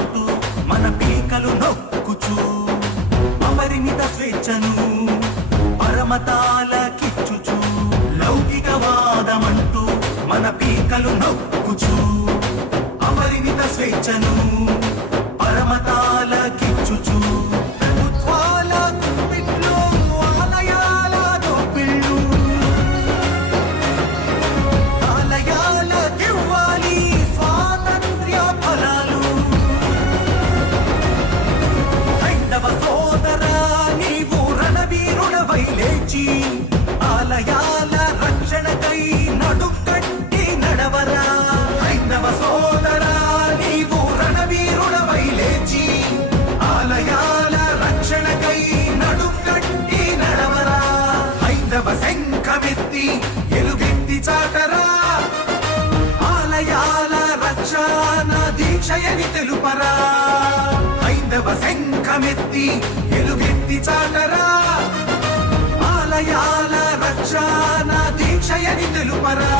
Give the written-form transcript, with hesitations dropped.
వాదమంటూ మన పీకలు నొక్కుచూ అపరిమిత స్వేచ్ఛను పరమతాలకిచ్చుచూ లౌకికవాదమంటూ మన పీకలు నొక్కుచూ అపరిమిత స్వేచ్ఛను పరమతాలకిచ్చుచూ ప్రభుత్వాల గుప్పిట్లో ఆలయాల దోపిళ్ళు ఆలయాలకివ్వాలి స్వాతంత్ర్య ఫలాలు హైందవ సోదరా నీవు రణవీరుడవై లేచి ఆలయాల రక్షణకై నడుకట్టి నడవరా హైందవ సోదరా నీవు రణవీరుడవై లేచి ఆలయాల రక్షణకై నడుకట్టి నడవరా హైందవ శంఖమెత్తి ఎలుగెత్తి చాటరా ఆలయాల రక్షణ దీక్షయని తెలుపరా హైందవ శంఖమెత్తి ఎలుగెత్తి చాటరా ఆలయాల రక్షణ దీక్షయని తెలుపరా